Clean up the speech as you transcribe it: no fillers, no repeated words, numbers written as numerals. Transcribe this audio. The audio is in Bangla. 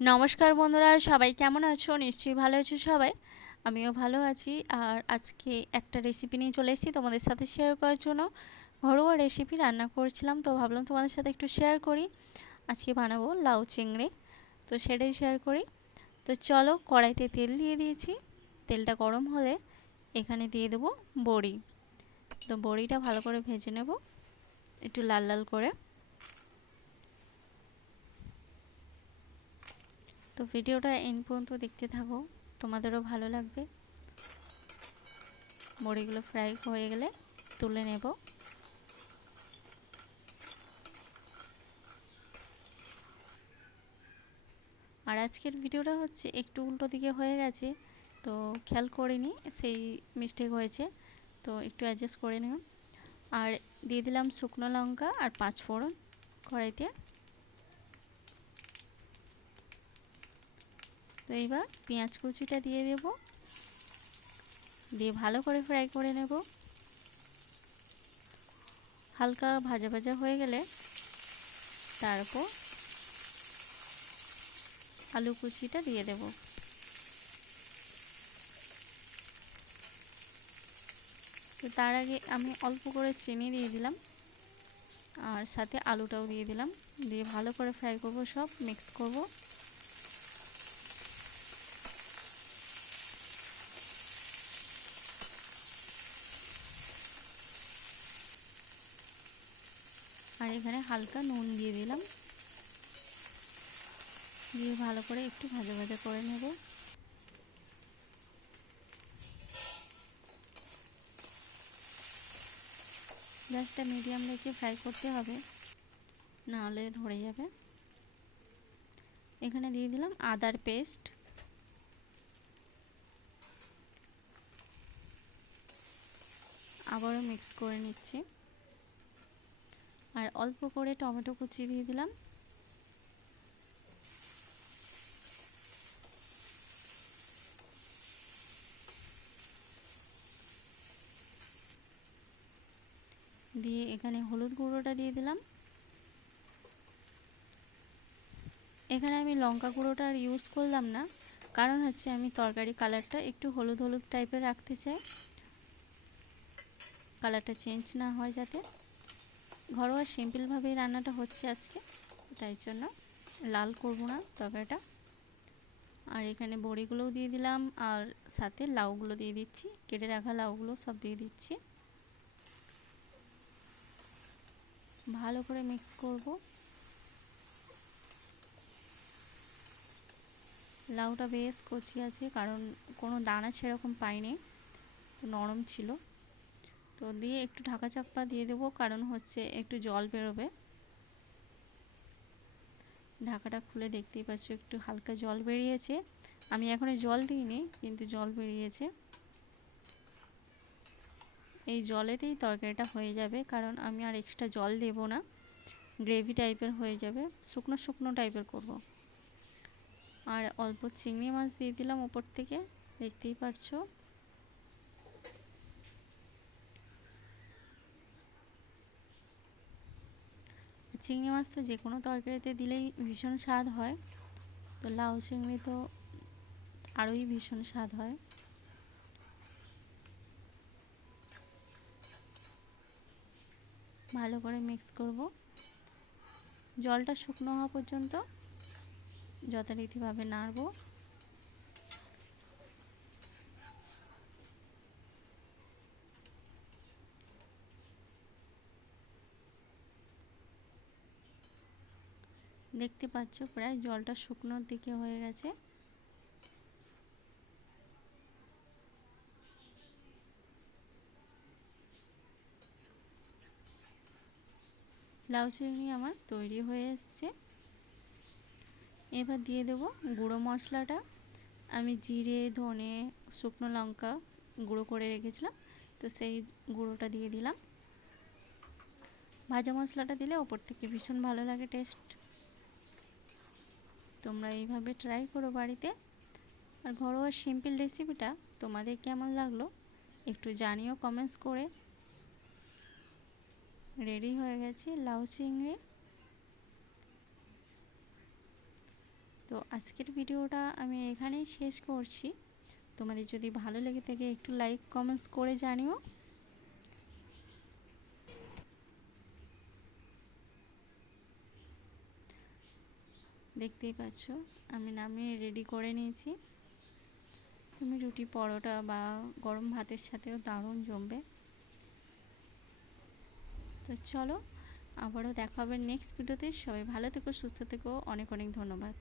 নমস্কার বন্ধুরা, সবাই কেমন আছো? নিশ্চয়ই ভালো আছো সবাই। আমিও ভালো আছি। আর আজকে একটা রেসিপি নিয়ে চলে এসেছি তোমাদের সাথে শেয়ার করার জন্য। ঘরোয়া রেসিপি রান্না করেছিলাম, তো ভাবলাম তোমাদের সাথে একটু শেয়ার করি। আজকে বানাবো লাউ চিংড়ি, তো সেটাই শেয়ার করি। তো চলো, কড়াইতে তেল দিয়ে দিয়েছি। তেলটা গরম হলে এখানে দিয়ে দেবো বড়ি। তো বড়িটা ভালো করে ভেজে নেব, একটু লাল লাল করে। তো ভিডিওটা এন্ড পর্যন্ত দেখতে থাকো, তোমাদেরও ভালো লাগবে। বড়িগুলো ফ্রাই হয়ে গেলে তুলে নেব। আর আজকের ভিডিওটা হচ্ছে একটু উল্টো দিকে হয়ে গেছে, তো খেয়াল করিনি, সেই মিস্টেক হয়েছে, তো একটু অ্যাডজাস্ট করে নিও। আর দিয়ে দিলাম শুকনো লঙ্কা আর 5 ফোড়ন কড়াইতে। তো এইবার পেঁয়াজ কুচিটা দিয়ে দেব, দিয়ে ভালো করে ফ্রাই করে নেব। হালকা ভাজা ভাজা হয়ে গেলে তারপর আলু কুচিটা দিয়ে দেব। তো তার আগে আমি অল্প করে চিনি দিয়ে দিলাম, আর সাথে আলুটাও দিয়ে দিলাম। দিয়ে ভালো করে ফ্রাই করব, সব মিক্স করব। আর এখানে হালকা নুন দিয়ে দিলাম, দিয়ে ভালো করে একটু ভাজা ভাজা করে নেব। গ্যাসটা মিডিয়াম রেখে ফ্রাই করতে হবে, নাহলে ধরে যাবে। এখানে দিয়ে দিলাম আদার পেস্ট, আবারও মিক্স করে নিচ্ছি। আর অল্প করে টমেটো কুচি দিয়ে দিলাম। দিয়ে এখানে হলুদ গুঁড়োটা দিয়ে দিলাম। এখানে আমি লঙ্কা গুঁড়োটা আর ইউজ করলাম না, কারণ হচ্ছে আমি তরকারি কালারটা একটু হলুদ হলুদ টাইপের রাখতে চাই, কালারটা চেঞ্জ না হয় যাতে। ঘরোয়া সিম্পলভাবেই রান্নাটা হচ্ছে আজকে, তাই জন্য লাল করব না তরকারিটা। আর এখানে বড়িগুলোও দিয়ে দিলাম, আর সাথে লাউগুলো দিয়ে দিচ্ছি, কেটে রাখা লাউগুলো সব দিয়ে দিচ্ছি। ভালো করে মিক্স করব। লাউটা বেশ কচি আছে, কারণ কোনো দানা সেরকম পাইনি, নরম ছিল। তো দিয়ে একটু ঢাকা চাপা দিয়ে দেবো, কারণ হচ্ছে একটু জল বেরোবে। ঢাকাটা খুলে দেখতেই পাচ্ছ একটু হালকা জল বেরিয়েছে। আমি এখনো জল দিইনি, কিন্তু জল বেরিয়েছে। এই জলেতেই তরকারিটা হয়ে যাবে, কারণ আমি আর এক্সট্রা জল দেব না, গ্রেভি টাইপের হয়ে যাবে, শুকনো শুকনো টাইপের করব। আর অল্প চিংড়ি মাছ দিয়ে দিলাম ওপর থেকে, দেখতেই পাচ্ছো। চিংড়ি মাছ তো যে কোনো তরকারিতে দিলেই ভীষণ স্বাদ হয়, তো লাউ চিংড়ি তো আরোই ভীষণ স্বাদ হয়। ভালো করে মিক্স করব, জলটা শুকনো হওয়া পর্যন্ত যথারীতিভাবে নাড়ব। দেখতে পাচ্ছ প্রায় জলটা শুকনোর দিকে হয়ে গেছে। লাউ চিংড়ি আমার তৈরি হয়ে এসছে। এবার দিয়ে দেব গুঁড়ো মশলাটা। আমি জিরে, ধনে, শুকনো লঙ্কা গুঁড়ো করে রেখেছিলাম, তো সেই গুঁড়োটা দিয়ে দিলাম। ভাজা মশলাটা দিলে ওপর থেকে ভীষণ ভালো লাগে টেস্ট। তোমরা এইভাবে ট্রাই করো বাড়িতে। আর ঘরোয়া সিম্পল রেসিপিটা তোমাদের কেমন লাগলো একটু জানিও কমেন্টস করে। রেডি হয়ে গেছে লাউ চিংড়ি। তো আজকের ভিডিওটা আমি এখানেই শেষ করছি। তোমাদের যদি ভালো লেগে থাকে একটু লাইক কমেন্টস করে জানিও। দেখতেই পাচ্ছ আমি নামিয়ে রেডি করে নিয়েছি। তুমি রুটি পরোটা বা গরম ভাতের সাথেও দারুণ জমবে। তো চলো আবারও দেখা হবে নেক্সট ভিডিওতে। সবাই ভালো থেকো, সুস্থ থেকো। অনেক অনেক ধন্যবাদ।